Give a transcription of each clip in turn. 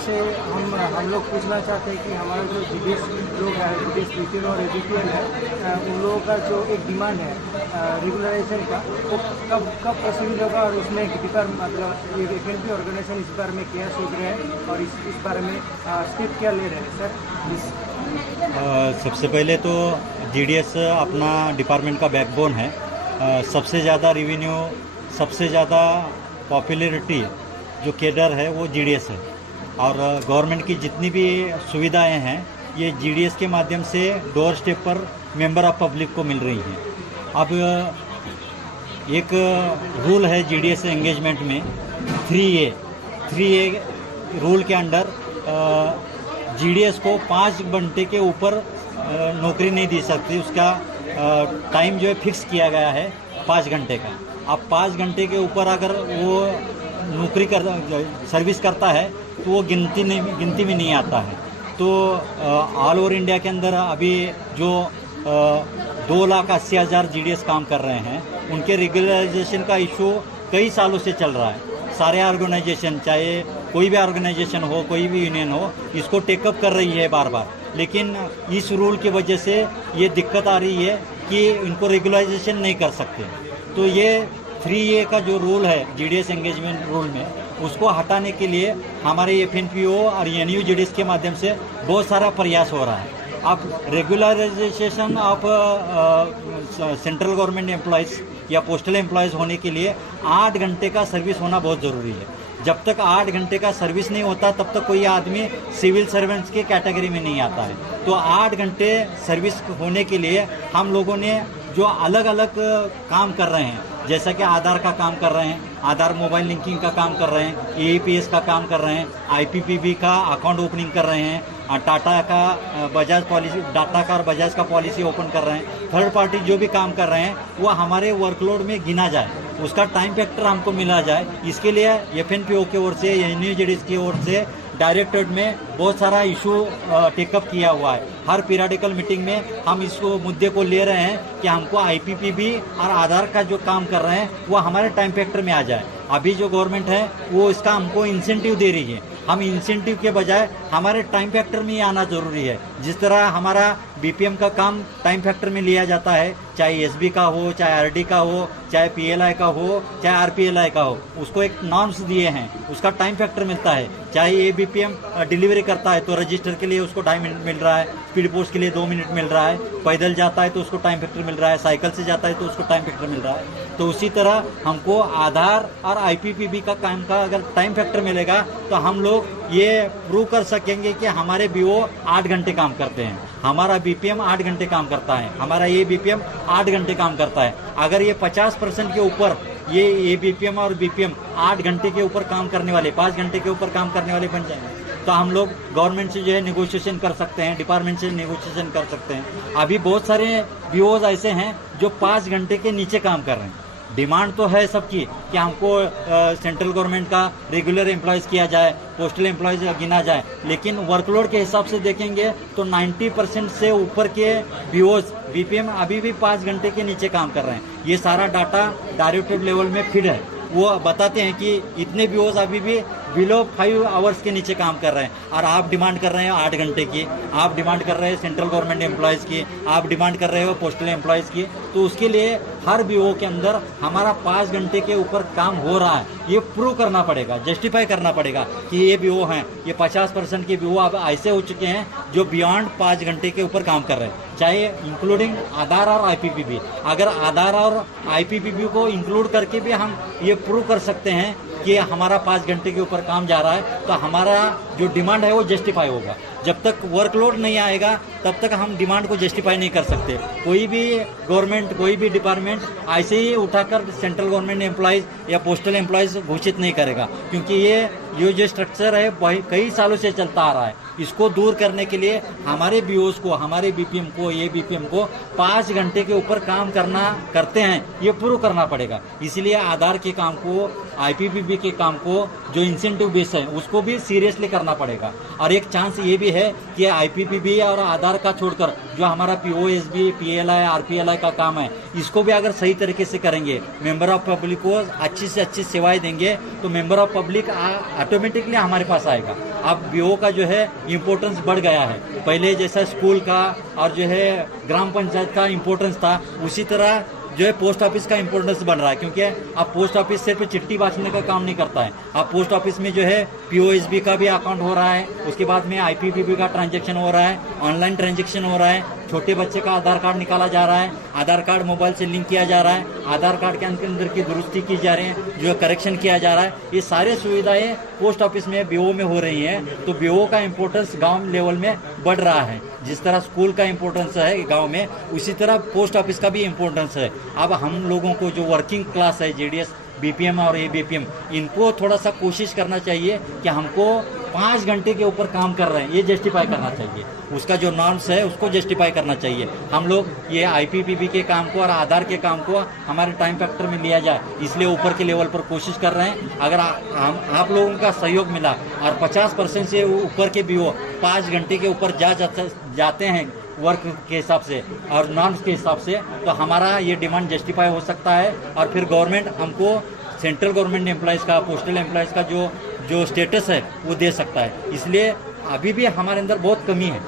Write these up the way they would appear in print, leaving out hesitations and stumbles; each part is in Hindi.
से हम लोग पूछना चाहते हैं कि हमारे जो जीडीएस लोग हैं, जीडीएस बीपीएल और एबीपीएल है, उन लोगों का जो एक डिमांड है रेगुलराइजेशन का, वो कब प्रोसीड होगा और उसमें मतलब ये एफएनपी ऑर्गेनाइजेशन इस बारे में क्या सोच रहे हैं और इस बारे में स्टेप क्या ले रहे हैं सर प्लीज। सबसे पहले तो जीडीएस अपना डिपार्टमेंट का बैकबोन है। सबसे ज़्यादा रेवेन्यू, सबसे ज़्यादा पॉपुलैरिटी जो केडर है वो जीडीएस है, और गवर्नमेंट की जितनी भी सुविधाएं हैं ये जीडीएस के माध्यम से डोर स्टेप पर मेंबर ऑफ पब्लिक को मिल रही हैं। अब एक रूल है जीडीएस एंगेजमेंट में 3A रूल के अंडर जीडीएस को 5 घंटे के ऊपर नौकरी नहीं दी सकती। उसका टाइम जो है फिक्स किया गया है 5 घंटे का। अब 5 घंटे के ऊपर अगर वो नौकरी सर्विस करता है तो वो गिनती में नहीं आता है। तो ऑल ओवर इंडिया के अंदर अभी जो 2,80,000 जीडीएस काम कर रहे हैं, उनके रेगुलराइजेशन का इशू कई सालों से चल रहा है। सारे ऑर्गेनाइजेशन, चाहे कोई भी ऑर्गेनाइजेशन हो, कोई भी यूनियन हो, इसको टेकअप कर रही है बार बार, लेकिन इस रूल की वजह से ये दिक्कत आ रही है कि इनको रेगुलराइजेशन नहीं कर सकते। तो ये 3A का जो रूल है जीडीएस एंगेजमेंट रूल में, उसको हटाने के लिए हमारे एफएनपीओ और एनयू जीडीएस के माध्यम से बहुत सारा प्रयास हो रहा है। अब regularisation of central government employees या पोस्टल एम्प्लॉयज़ होने के लिए 8 घंटे का सर्विस होना बहुत ज़रूरी है। जब तक 8 घंटे का सर्विस नहीं होता तब तक कोई आदमी सिविल सर्वेंट्स के कैटेगरी में नहीं आता है। तो 8 घंटे सर्विस होने के लिए हम लोगों ने जो अलग अलग काम कर रहे हैं, जैसा कि आधार का काम कर रहे हैं, आधार मोबाइल लिंकिंग का काम कर रहे हैं, एईपीएस का काम कर रहे हैं, आईपीपीबी का अकाउंट ओपनिंग कर रहे हैं, टाटा का बजाज पॉलिसी, टाटा का और बजाज का पॉलिसी ओपन कर रहे हैं। थर्ड पार्टी जो भी काम कर रहे हैं वो हमारे वर्कलोड में गिना जाए, उसका टाइम फैक्टर हमको मिला जाए। इसके लिए एफएनपीओ की ओर से, एनयू जीडीएस की ओर से डायरेक्टरेट में बहुत सारा इशू टेकअप किया हुआ है। हर पीरियडिकल मीटिंग में हम इस मुद्दे को ले रहे हैं कि हमको आईपीपीबी और आधार का जो काम कर रहे हैं वो हमारे टाइम फैक्टर में आ जाए। अभी जो गवर्नमेंट है वो इसका हमको इंसेंटिव दे रही है, हम इंसेंटिव के बजाय हमारे टाइम फैक्टर में ही आना जरूरी है। जिस तरह हमारा बीपीएम का काम टाइम फैक्टर में लिया जाता है, चाहे एसबी का हो, चाहे आरडी का हो, चाहे पीएलआई का हो, चाहे आरपीएलआई का हो, उसको एक नॉर्म्स दिए हैं, उसका टाइम फैक्टर मिलता है। चाहे ये बीपीएम डिलीवरी करता है तो रजिस्टर के लिए उसको टाइम मिल रहा है, स्पीड पोस्ट के लिए 2 मिनट मिल रहा है, पैदल जाता है तो उसको टाइम फैक्टर मिल रहा है, साइकिल से जाता है तो उसको टाइम फैक्टर मिल रहा है। तो उसी तरह हमको आधार और आईपीपीबी का काम का अगर टाइम फैक्टर मिलेगा तो हम लोग ये प्रूव कर सकेंगे कि हमारे बीओ 8 घंटे काम करते हैं, हमारा बीपीएम 8 घंटे काम करता है, हमारा ये बीपीएम 8 घंटे काम करता है। अगर ये 50% के ऊपर ये बीपीएम और बीपीएम 8 घंटे के ऊपर काम करने वाले, 5 घंटे के ऊपर काम करने वाले बन जाएंगे तो हम लोग गवर्नमेंट से जो है नेगोशिएशन कर सकते हैं, डिपार्टमेंट से नेगोशिएशन कर सकते हैं। अभी बहुत सारे बीओज ऐसे हैं जो 5 घंटे के नीचे काम कर रहे हैं। डिमांड तो है सबकी कि हमको सेंट्रल गवर्नमेंट का रेगुलर एम्प्लॉयज़ किया जाए, पोस्टल एम्प्लॉयज़ गिना जाए, लेकिन वर्कलोड के हिसाब से देखेंगे तो 90% से ऊपर के बीओज बीपीएम अभी भी 5 घंटे के नीचे काम कर रहे हैं। ये सारा डाटा डायरेक्टिव लेवल में फीड है, वो बताते हैं कि इतने बीओज अभी भी बिलो 5 आवर्स के नीचे काम कर रहे हैं। और आप डिमांड कर रहे हैं 8 घंटे की, आप डिमांड कर रहे हैं सेंट्रल गवर्नमेंट एम्प्लॉयज़ की, आप डिमांड कर रहे हो पोस्टल एम्प्लॉयज़ की। तो उसके लिए हर बीओ के अंदर हमारा 5 घंटे के ऊपर काम हो रहा है, ये प्रूव करना पड़ेगा, जस्टिफाई करना पड़ेगा कि ये बीओ हैं, ये 50% के बीओ अब ऐसे हो चुके हैं जो बियॉन्ड 5 घंटे के ऊपर काम कर रहे हैं, चाहे इंक्लूडिंग आधार और आईपीपीबी। अगर आधार और आईपीपीबी को इंक्लूड करके भी हम ये प्रूव कर सकते हैं कि हमारा 5 घंटे के ऊपर काम जा रहा है तो हमारा जो डिमांड है वो जस्टिफाई होगा। जब तक वर्कलोड नहीं आएगा तब तक हम डिमांड को जस्टिफाई नहीं कर सकते। कोई भी गवर्नमेंट, कोई भी डिपार्टमेंट ऐसे ही उठाकर सेंट्रल गवर्नमेंट एम्प्लॉयज़ या पोस्टल एम्प्लॉयज़ घोषित नहीं करेगा, क्योंकि ये जो स्ट्रक्चर है कई सालों से चलता आ रहा है। इसको दूर करने के लिए हमारे बीओज को, हमारे बीपीएम को, ये बीपीएम को 5 घंटे के ऊपर काम करते हैं ये प्रूव करना पड़ेगा। इसलिए आधार के काम को, आईपीपीबी के काम को जो इंसेंटिव बेस है उसको भी सीरियसली करना पड़ेगा। और एक चांस ये भी है कि आईपीपीबी और आधार का छोड़कर जो हमारा पीओएसबी, पीएलआई, आरपीएलआई का काम है, इसको भी अगर सही तरीके से करेंगे, मेंबर ऑफ पब्लिक को अच्छी से अच्छी सेवाएं देंगे तो मेंबर ऑफ पब्लिक ऑटोमेटिकली हमारे पास आएगा। अब बीओ का जो है इम्पोर्टेंस बढ़ गया है। पहले जैसा स्कूल का और जो है ग्राम पंचायत का इम्पोर्टेंस था, उसी तरह जो है पोस्ट ऑफिस का इम्पोर्टेंस बन रहा है, क्योंकि अब पोस्ट ऑफिस सिर्फ चिट्ठी बांटने का काम नहीं करता है। अब पोस्ट ऑफिस में जो है पीओएसबी का भी अकाउंट हो रहा है, उसके बाद में आईपीपीबी का ट्रांजैक्शन हो रहा है, ऑनलाइन ट्रांजैक्शन हो रहा है, छोटे बच्चे का आधार कार्ड निकाला जा रहा है, आधार कार्ड मोबाइल से लिंक किया जा रहा है, आधार कार्ड के अंदर की दुरुस्ती की जा रही है, जो करेक्शन किया जा रहा है, ये सारी सुविधाएं पोस्ट ऑफिस में बीओ में हो रही हैं। तो बीओ का इम्पोर्टेंस गांव लेवल में बढ़ रहा है। जिस तरह स्कूल का इम्पोर्टेंस है गांव में, उसी तरह पोस्ट ऑफिस का भी इम्पोर्टेंस है। अब हम लोगों को जो वर्किंग क्लास है, जेडीएस, बीपीएम और एबीपीएम, इनको थोड़ा सा कोशिश करना चाहिए कि हमको 5 घंटे के ऊपर काम कर रहे हैं, ये जस्टिफाई करना चाहिए। उसका जो नॉर्म्स है उसको जस्टिफाई करना चाहिए। हम लोग ये आईपीपीबी के काम को और आधार के काम को हमारे टाइम फैक्टर में लिया जाए, इसलिए ऊपर के लेवल पर कोशिश कर रहे हैं। अगर आप लोगों का सहयोग मिला और 50% से ऊपर के बीओ 5 घंटे के ऊपर जाते हैं वर्क के हिसाब से और नॉर्म्स के हिसाब से, तो हमारा ये डिमांड जस्टिफाई हो सकता है। और फिर गवर्नमेंट हमको सेंट्रल गवर्नमेंट एम्प्लॉयज़ का, पोस्टल एम्प्लॉयज़ का जो स्टेटस है वो दे सकता है। इसलिए अभी भी हमारे अंदर बहुत कमी है।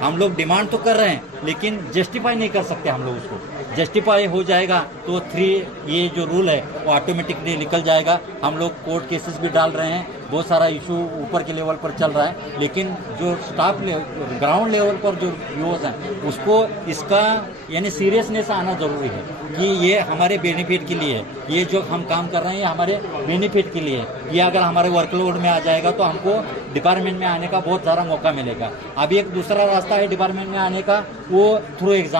हम लोग डिमांड तो कर रहे हैं लेकिन जस्टिफाई नहीं कर सकते। हम लोग उसको जस्टिफाई हो जाएगा तो 3 ये जो रूल है वो ऑटोमेटिकली निकल जाएगा। हम लोग कोर्ट केसेस भी डाल रहे हैं, बहुत सारा इशू ऊपर के लेवल पर चल रहा है, लेकिन जो स्टाफ ग्राउंड लेवल पर जो यूज हैं उसको इसका यानी सीरियसनेस आना ज़रूरी है कि ये हमारे बेनिफिट के लिए है, ये जो हम काम कर रहे हैं ये हमारे बेनिफिट के लिए है। ये अगर हमारे वर्कलोड में आ जाएगा तो हमको डिपार्टमेंट में आने का बहुत सारा मौका मिलेगा। अभी एक दूसरा रास्ता है डिपार्टमेंट में आने का, वो थ्रू एग्जाम।